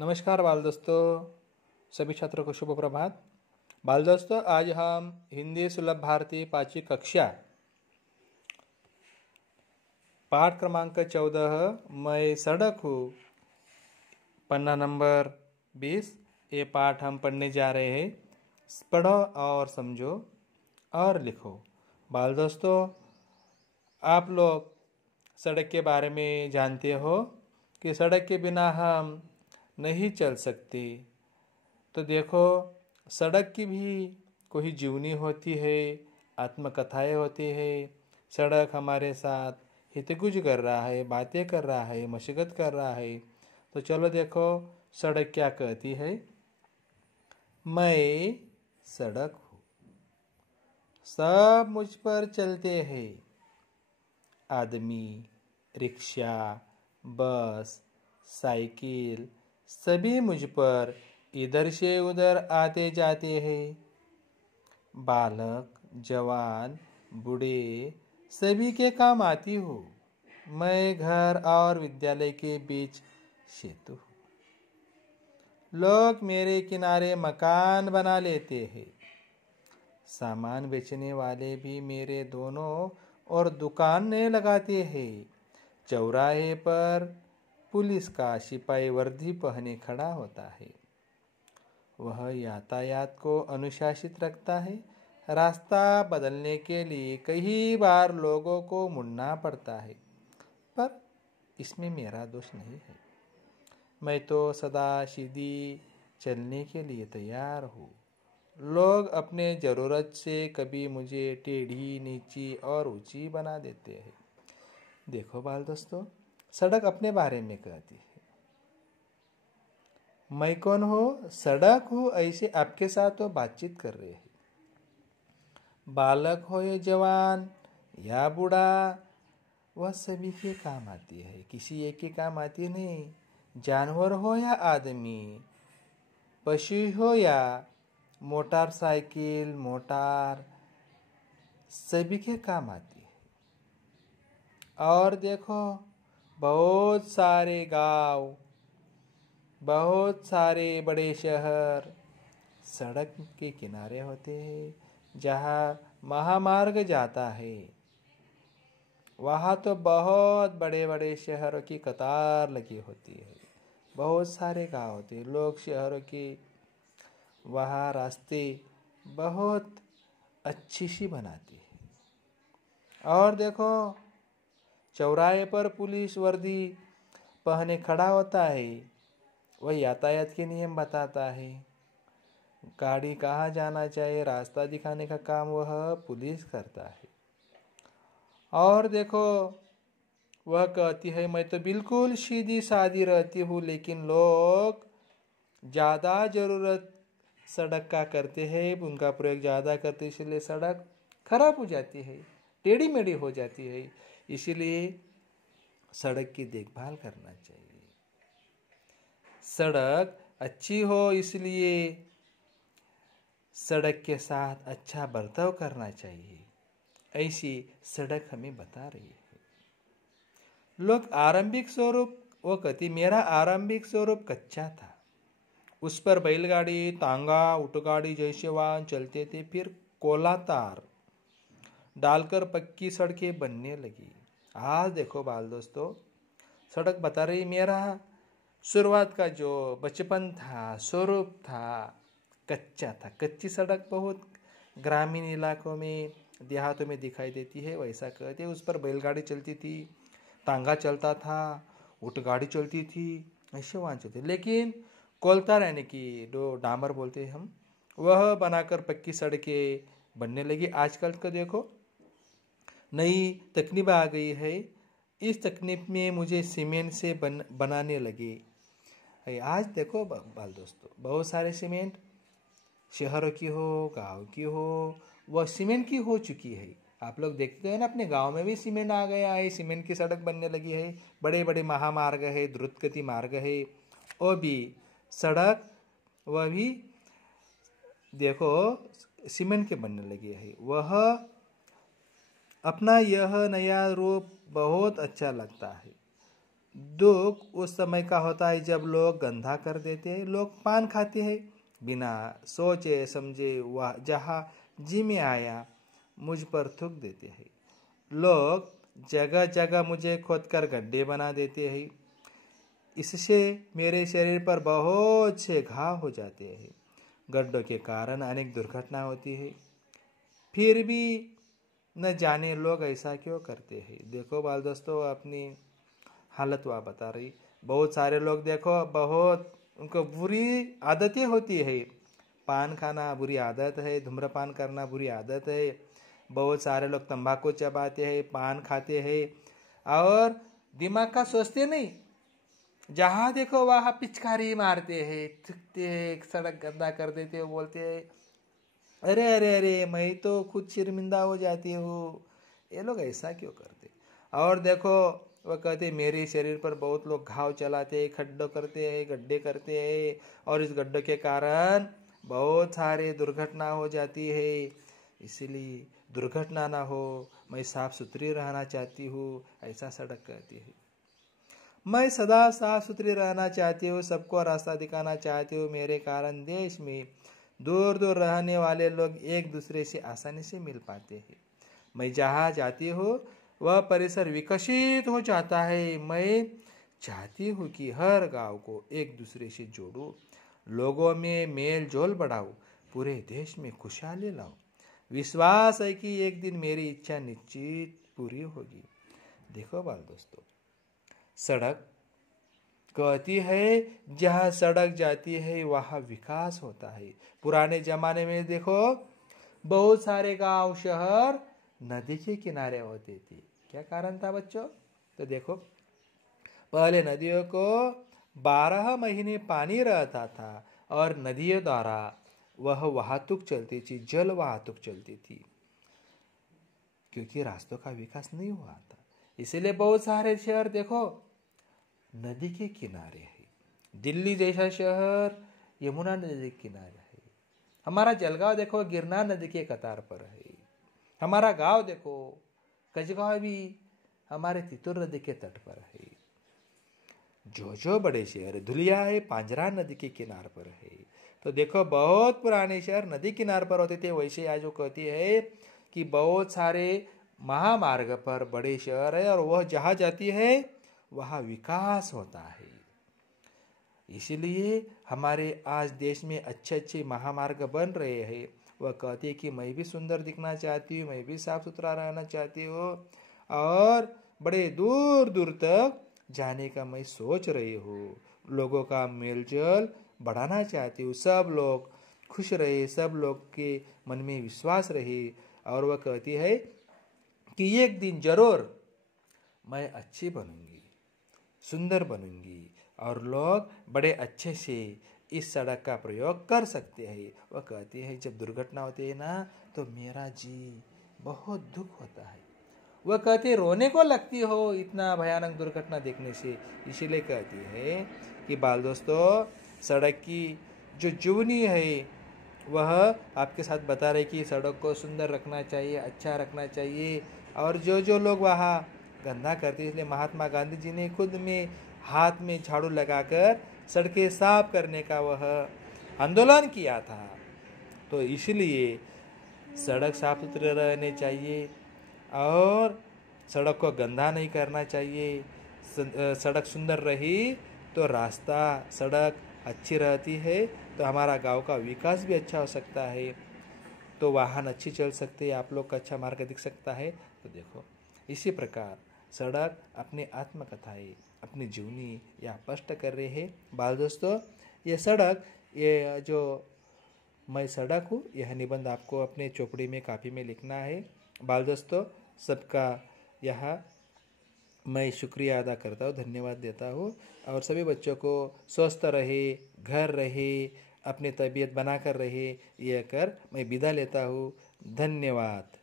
नमस्कार बाल दोस्तों, सभी छात्रों को शुभ प्रभात। बाल दोस्तों, आज हम हिंदी सुलभ भारती 5वीं कक्षा पाठ क्रमांक 14 मैं सड़क हूँ, पन्ना नंबर 20 ये पाठ हम पढ़ने जा रहे हैं। पढ़ो और समझो और लिखो। बाल दोस्तों, आप लोग सड़क के बारे में जानते हो कि सड़क के बिना हम नहीं चल सकते। तो देखो, सड़क की भी कोई जीवनी होती है, आत्मकथाएं होती है। सड़क हमारे साथ हितगुज कर रहा है, बातें कर रहा है, मशगत कर रहा है। तो चलो देखो सड़क क्या कहती है। मैं सड़क हूँ, सब मुझ पर चलते हैं। आदमी, रिक्शा, बस, साइकिल सभी मुझ पर इधर से उधर आते जाते हैं। बालक, जवान, बूढ़े सभी के काम आती हूँ। मैं घर और विद्यालय के बीच सेतु हूँ। लोग मेरे किनारे मकान बना लेते हैं। सामान बेचने वाले भी मेरे दोनों ओर दुकानें लगाते हैं। चौराहे पर पुलिस का सिपाही वर्दी पहने खड़ा होता है। वह यातायात को अनुशासित रखता है। रास्ता बदलने के लिए कई बार लोगों को मुड़ना पड़ता है, पर इसमें मेरा दोष नहीं है। मैं तो सदा सीधी चलने के लिए तैयार हूँ। लोग अपने ज़रूरत से कभी मुझे टेढ़ी, नीची और ऊंची बना देते हैं। देखो बाल दोस्तों, सड़क अपने बारे में कहती है। मैं कौन हूँ? सड़क हूँ। ऐसे आपके साथ तो बातचीत कर रहे हैं। बालक हो या जवान या बूढ़ा, वह सभी के काम आती है, किसी एक के काम आती नहीं। जानवर हो या आदमी, पशु हो या मोटरसाइकिल, मोटर सभी के काम आती है। और देखो, बहुत सारे गांव, बहुत सारे बड़े शहर सड़क के किनारे होते हैं। जहाँ महामार्ग जाता है वहाँ तो बहुत बड़े बड़े शहरों की कतार लगी होती है। बहुत सारे गांव होते हैं। लोग शहरों के वहाँ रास्ते बहुत अच्छी सी बनाती है। और देखो, चौराहे पर पुलिस वर्दी पहने खड़ा होता है। वह यातायात के नियम बताता है। गाड़ी कहाँ जाना चाहिए, रास्ता दिखाने का काम वह पुलिस करता है। और देखो, वह कहती है मैं तो बिल्कुल सीधी सादी रहती हूँ, लेकिन लोग ज़्यादा ज़रूरत सड़क का करते हैं, उनका प्रयोग ज़्यादा करते हैं, इसलिए सड़क खराब हो जाती है, टेढ़ी मेढ़ी हो जाती है। इसीलिए सड़क की देखभाल करना चाहिए। सड़क अच्छी हो इसलिए सड़क के साथ अच्छा बर्ताव करना चाहिए, ऐसी सड़क हमें बता रही है। लोग आरंभिक स्वरूप, वो कहती मेरा आरंभिक स्वरूप कच्चा था। उस पर बैलगाड़ी, तांगा, ऊँटगाड़ी जैसे वाहन चलते थे। फिर कोला तार डालकर पक्की सड़कें बनने लगी। आज देखो बाल दोस्तों, सड़क बता रही मेरा शुरुआत का जो बचपन था, स्वरूप था, कच्चा था। कच्ची सड़क बहुत ग्रामीण इलाकों में, देहातों में दिखाई देती है, वैसा कहते। उस पर बैलगाड़ी चलती थी, तांगा चलता था, ऊँटगाड़ी चलती थी, ऐसे वाहन चलते। लेकिन कोलतार यानी कि जो डामर बोलते हैं हम, वह बनाकर पक्की सड़कें बनने लगी। आजकल का देखो नई तकनीक आ गई है। इस तकनीक में मुझे सीमेंट से बनाने लगे। आज देखो बाल दोस्तों, बहुत सारे सीमेंट शहरों की हो, गांव की हो, वह सीमेंट की हो चुकी है। आप लोग देखते हैं ना, अपने गांव में भी सीमेंट आ गया है, सीमेंट की सड़क बनने लगी है। बड़े बड़े महामार्ग है, द्रुतगति मार्ग है, और भी सड़क वह भी देखो सीमेंट के बनने लगे है। वह अपना यह नया रूप बहुत अच्छा लगता है। दुख उस समय का होता है जब लोग गंदा कर देते हैं, लोग पान खाते हैं बिना सोचे समझे, वह जहाँ जी में आया मुझ पर थूक देते हैं। लोग जगह जगह मुझे खोदकर गड्ढे बना देते हैं, इससे मेरे शरीर पर बहुत से घाव हो जाते हैं। गड्ढों के कारण अनेक दुर्घटना होती है, फिर भी न जाने लोग ऐसा क्यों करते हैं। देखो बाल दोस्तों, अपनी हालत वह बता रही। बहुत सारे लोग देखो, बहुत उनको बुरी आदतें होती है। पान खाना बुरी आदत है, धूम्रपान करना बुरी आदत है। बहुत सारे लोग तंबाकू चबाते हैं, पान खाते हैं और दिमाग का सोचते नहीं, जहाँ देखो वहाँ पिचकारी मारते हैं, थूकते हैं, सड़क गंदा कर देते हैं, बोलते हैं अरे अरे अरे मैं तो खुद शर्मिंदा हो जाती हूँ। ये लोग ऐसा क्यों करते। और देखो वह कहते मेरे शरीर पर बहुत लोग घाव चलाते हैं, खड्डे करते हैं, गड्ढे करते हैं और इस गड्ढे के कारण बहुत सारे दुर्घटना हो जाती है। इसलिए दुर्घटना ना हो, मैं साफ सुथरी रहना चाहती हूँ, ऐसा सड़क कहती है। मैं सदा साफ सुथरी रहना चाहती हूँ, सबको रास्ता दिखाना चाहती हूँ। मेरे कारण देश में दूर दूर रहने वाले लोग एक दूसरे से आसानी से मिल पाते हैं। मैं जहाँ जाती हूँ वह परिसर विकसित हो जाता है। मैं चाहती हूँ कि हर गांव को एक दूसरे से जोड़ूं, लोगों में मेल जोल बढ़ाऊं, पूरे देश में खुशहाली लाऊं। विश्वास है कि एक दिन मेरी इच्छा निश्चित पूरी होगी। देखो बाल दोस्तों, सड़क कहती है जहाँ सड़क जाती है वहाँ विकास होता है। पुराने जमाने में देखो बहुत सारे गांव शहर नदी के किनारे होते थे। क्या कारण था बच्चों? तो देखो पहले नदियों को 12 महीने पानी रहता था और नदियों द्वारा वह वाहतुक चलती थी, जल वाहतुक चलती थी, क्योंकि रास्तों का विकास नहीं हुआ था। इसीलिए बहुत सारे शहर देखो नदी के किनारे है। दिल्ली जैसा शहर यमुना नदी के किनारे है। हमारा जलगांव देखो गिरनार नदी के कतार पर है। हमारा गांव देखो कचगांव भी हमारे तितुर नदी के तट पर है। जो बड़े शहर धुलिया है पांजरा नदी के किनार पर है। तो देखो बहुत पुराने शहर नदी किनार पर होते थे, वैसे आज वो कहती है कि बहुत सारे महामार्ग पर बड़े शहर है और वह जहाँ जाती है वहाँ विकास होता है। इसलिए हमारे आज देश में अच्छे अच्छे महामार्ग बन रहे हैं। वह कहती है कि मैं भी सुंदर दिखना चाहती हूँ, मैं भी साफ सुथरा रहना चाहती हूँ और बड़े दूर दूर तक जाने का मैं सोच रही हूँ। लोगों का मेलजोल बढ़ाना चाहती हूँ, सब लोग खुश रहे, सब लोग के मन में विश्वास रहे। और वह कहती है कि एक दिन जरूर मैं अच्छी बनूंगी, सुंदर बनूंगी और लोग बड़े अच्छे से इस सड़क का प्रयोग कर सकते हैं। वह कहती है जब दुर्घटना होती है ना तो मेरा जी बहुत दुख होता है। वह कहती रोने को लगती हो इतना भयानक दुर्घटना देखने से। इसीलिए कहती है कि बाल दोस्तों सड़क की जो जुगनी है वह आपके साथ बता रहे कि सड़क को सुंदर रखना चाहिए, अच्छा रखना चाहिए। और जो लोग वहाँ गंदा करते, इसलिए महात्मा गांधी जी ने खुद में हाथ में झाड़ू लगाकर सड़कें साफ करने का वह आंदोलन किया था। तो इसलिए सड़क साफ सुथरे रहने चाहिए और सड़क को गंदा नहीं करना चाहिए। सड़क सुंदर रही तो रास्ता सड़क अच्छी रहती है तो हमारा गांव का विकास भी अच्छा हो सकता है, तो वाहन अच्छी चल सकते हैं, आप लोग का अच्छा मार्ग दिख सकता है। तो देखो इसी प्रकार सड़क अपनी आत्मकथाएं अपनी जीवनी या स्पष्ट कर रहे हैं। बाल दोस्तों ये सड़क, ये जो मैं सड़क हूँ, यह निबंध आपको अपने चौपड़ी में कापी में लिखना है। बाल दोस्तों सबका यहाँ मैं शुक्रिया अदा करता हूँ, धन्यवाद देता हूँ। और सभी बच्चों को स्वस्थ रहे, घर रहे, अपनी तबीयत बनाकर रहे, यह कर मैं विदा लेता हूँ। धन्यवाद।